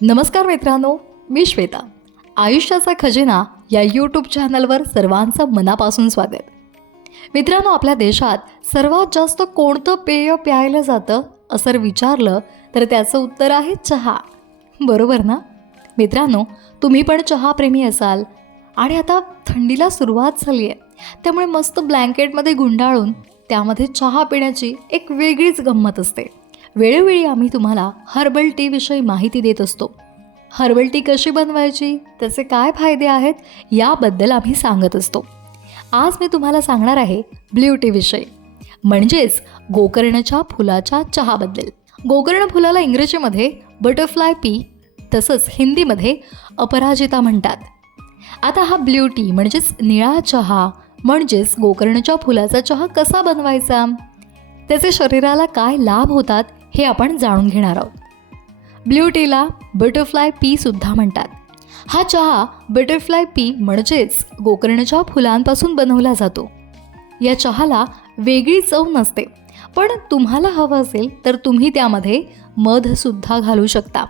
नमस्कार मित्रांनो मी श्वेता. आयुष्याचा खजिना या यूट्यूब चॅनलवर सर्वांचं मनापासून स्वागत. मित्रांनो आपल्या देशात सर्वात जास्त कोणतं पेय प्यायलं जातं असं जर विचारलं तर त्याचं उत्तर आहे चहा. बरोबर ना? मित्रांनो तुम्ही पण चहाप्रेमी असाल आणि आता थंडीला सुरुवात झाली आहे. त्यामुळे मस्त ब्लँकेटमध्ये गुंडाळून त्यामध्ये चहा पिण्याची एक वेगळीच गंमत असते. वेळोवेळी आम्ही तुम्हाला हर्बल टीविषयी माहिती देत असतो. हर्बल टी कशी बनवायची त्याचे काय फायदे आहेत याबद्दल आम्ही सांगत असतो. आज मी तुम्हाला सांगणार आहे ब्ल्यू टीविषयी म्हणजेच गोकर्णाच्या फुलाच्या चहाबद्दल. गोकर्ण फुलाला इंग्रजीमध्ये बटरफ्लाय पी तसंच हिंदीमध्ये अपराजिता म्हणतात. आता हा ब्ल्यू टी म्हणजेच निळा चहा म्हणजेच गोकर्णच्या फुलाचा चहा कसा बनवायचा? त्याचे शरीराला काय लाभ होतात? हे आपण जाणून घेणार आहोत. ब्ल्यू टीला बटरफ्लाय पी सुद्धा म्हणतात. हा चहा बटरफ्लाय पी म्हणजेच गोकर्णच्या फुलांपासून बनवला जातो. या चहाला वेगळी चव नसते पण तुम्हाला हवं असेल तर तुम्ही त्यामध्ये मधसुद्धा घालू शकता.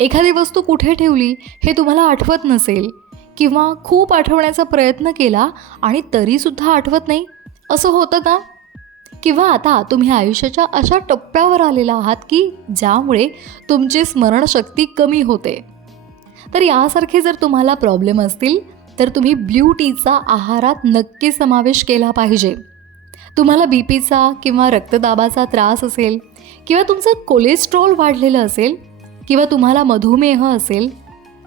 एखादी वस्तू कुठे ठेवली हे तुम्हाला आठवत नसेल किंवा खूप आठवण्याचा प्रयत्न केला आणि तरीसुद्धा आठवत नाही? असं होतं का? किंवा आता तुम्ही आयुष्याच्या अशा टप्प्यावर आलेला आहात की ज्यामुळे तुमची स्मरणशक्ती कमी होते. तर यासारखे जर तुम्हाला प्रॉब्लेम असतील तर तुम्ही ब्ल्यू टीचा आहारात नक्की समावेश केला पाहिजे. तुम्हाला बी पीचा किंवा रक्तदाबाचा त्रास असेल किंवा तुमचं कोलेस्ट्रॉल वाढलेलं असेल किंवा तुम्हाला मधुमेह असेल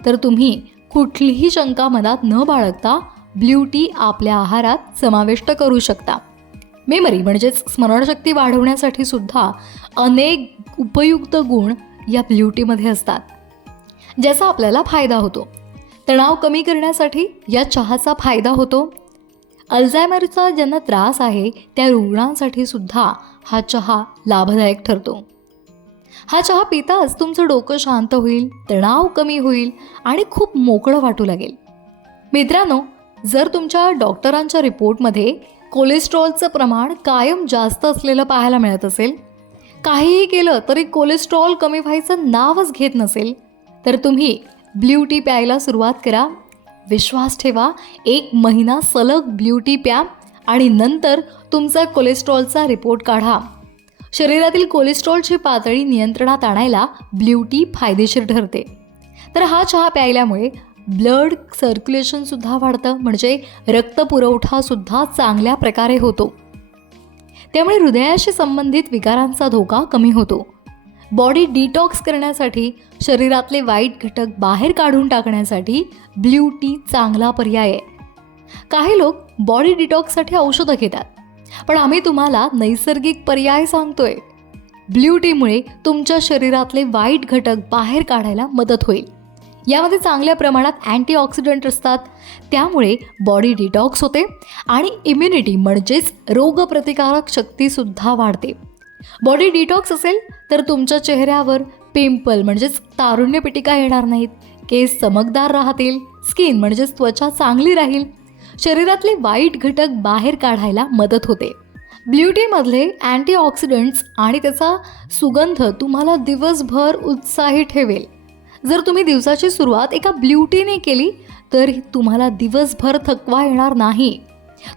तर तुम्ही कुठलीही शंका मनात न बाळगता ब्ल्यू टी आपल्या आहारात समाविष्ट करू शकता. मेमरी म्हणजेच स्मरणशक्ती वाढवण्यासाठी सुद्धा अनेक उपयुक्त गुण या ब्ल्यू टीमध्ये असतात ज्याचा आपल्याला फायदा होतो. तणाव कमी करण्यासाठी या चहाचा फायदा होतो. अल्झायमरचा ज्यांना त्रास आहे त्या रुग्णांसाठी सुद्धा हा चहा लाभदायक ठरतो. हा चहा पिताच तुमचं डोकं शांत होईल तणाव कमी होईल आणि खूप मोकळं वाटू लागेल. मित्रांनो जर तुमच्या डॉक्टरांच्या रिपोर्टमध्ये कोलेस्ट्रॉलचं प्रमाण कायम जास्त असलेलं पाहायला मिळत असेल काहीही केलं तरी कोलेस्ट्रॉल कमी व्हायचं नावच घेत नसेल तर तुम्ही ब्ल्यू टी प्यायला सुरुवात करा. विश्वास ठेवा एक महिना सलग ब्ल्यू टी प्या आणि नंतर तुमचा कोलेस्ट्रॉलचा रिपोर्ट काढा. शरीरातील कोलेस्ट्रॉलची पातळी नियंत्रणात आणायला ब्ल्यू टी फायदेशीर ठरते. तर हा चहा प्यायल्यामुळे ब्लड सर्क्युलेशनसुद्धा वाढतं. म्हणजे रक्तपुरवठासुद्धा चांगल्या प्रकारे होतो. त्यामुळे हृदयाशी संबंधित विकारांचा धोका कमी होतो. बॉडी डिटॉक्स करण्यासाठी शरीरातले वाईट घटक बाहेर काढून टाकण्यासाठी ब्ल्यू टी चांगला पर्याय आहे. काही लोक बॉडी डिटॉक्ससाठी औषधं घेतात. पण आम्ही तुम्हाला नैसर्गिक पर्याय सांगतोय. ब्ल्यू टीमुळे तुमच्या शरीरातले वाईट घटक बाहेर काढायला मदत होईल. यामध्ये चांगल्या प्रमाणात अँटीऑक्सिडंट असतात. त्यामुळे बॉडी डिटॉक्स होते आणि इम्युनिटी म्हणजेच रोगप्रतिकारक शक्तीसुद्धा वाढते. बॉडी डिटॉक्स असेल तर तुमच्या चेहऱ्यावर पिंपल म्हणजेच तारुण्य पिटिका येणार नाहीत. केस चमकदार राहतील स्किन म्हणजेच त्वचा चांगली राहील. शरीरातले वाईट घटक बाहेर काढायला मदत होते. ब्ल्युटीमधले अँटीऑक्सिडंट्स आणि त्याचा सुगंध तुम्हाला दिवसभर उत्साही ठेवेल. जर तुम्ही दिवसाची सुरुवात एका ब्ल्युटीने केली तर तुम्हाला दिवसभर थकवा येणार नाही.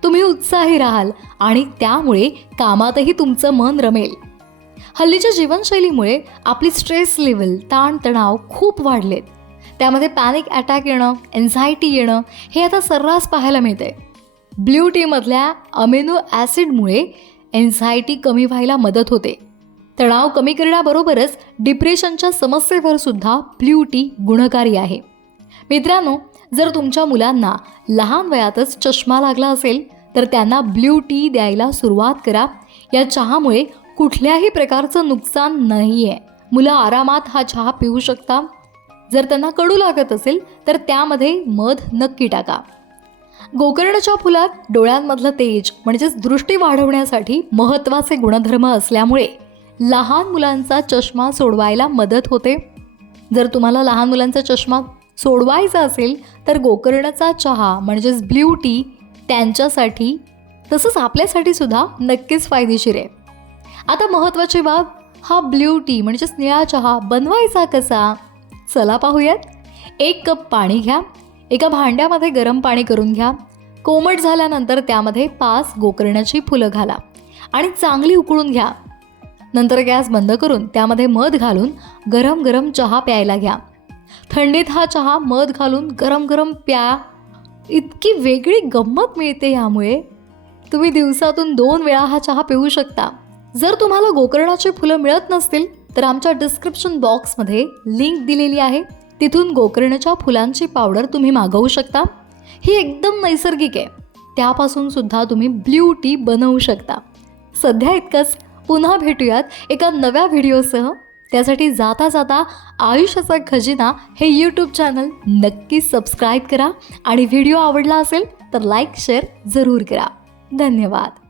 तुम्ही उत्साही राहाल आणि त्यामुळे कामातही तुमचं मन रमेल. हल्लीच्या जीवनशैलीमुळे आपली स्ट्रेस लेवल ताणतणाव खूप वाढलेत. त्यामध्ये पॅनिक अटॅक येणं एन्झायटी येणं हे आता सर्रास पाहायला मिळते ब्ल्यू टीमधल्या अमेनो ॲसिडमुळे एन्झायटी कमी व्हायला मदत होते. तणाव कमी करण्याबरोबरच डिप्रेशनच्या समस्येवर सुद्धा ब्ल्यू टी गुणकारी आहे. मित्रांनो जर तुमच्या मुलांना लहान वयातच चष्मा लागला असेल तर त्यांना ब्ल्यू टी द्यायला सुरुवात करा. या चहामुळे कुठल्याही प्रकारचं नुकसान नाही आहे मुलं आरामात हा चहा पिऊ शकता. जर त्यांना कडू लागत असेल तर त्यामध्ये मध नक्की टाका. गोकर्णाच्या फुलात डोळ्यांमधलं तेज म्हणजेच दृष्टी वाढवण्यासाठी महत्त्वाचे गुणधर्म असल्यामुळे लहान मुलांचा चष्मा सोडवायला मदत होते. जर तुम्हाला लहान मुलांचा चष्मा सोडवायचा असेल तर गोकर्णाचा चहा म्हणजेच ब्ल्यू टी त्यांच्यासाठी तसंच आपल्यासाठी सुद्धा नक्कीच फायदेशीर आहे. आता महत्त्वाची बाब हा ब्ल्यू टी म्हणजेच निळा चहा बनवायचा कसा? चला पाहूयात. एक कप पाणी घ्या. एका भांड्यामध्ये गरम पाणी करून घ्या. कोमट झाल्यानंतर त्यामध्ये पाच गोकर्णाची फुलं घाला. आणि चांगली उकळून घ्या. नंतर गॅस बंद करून त्यामध्ये मध घालून गरम गरम चहा प्यायला घ्या. थंडीत हा चहा मध घालून गरम गरम प्या. इतकी वेगळी गंमत मिळते यामुळे तुम्ही दिवसातून दोन वेळा हा चहा पिऊ शकता. जर तुम्हाला गोकर्णाची फुलं मिळत नसतील तर आमच्या डिस्क्रिप्शन बॉक्समध्ये लिंक दिलेली आहे. तिथून गोकर्णाच्या फुलांची पावडर तुम्ही मागवू शकता. ही एकदम नैसर्गिक आहे. त्यापासून सुद्धा तुम्ही ब्ल्यू टी बनवू शकता. सध्या इतकंच पुन्हा भेटूयात एका नव्या व्हिडिओसह. त्यासाठी जाता जाता आयुष्याचा खजिना हे यूट्यूब चॅनल नक्की सबस्क्राईब करा. आणि व्हिडिओ आवडला असेल तर लाईक शेअर जरूर करा. धन्यवाद.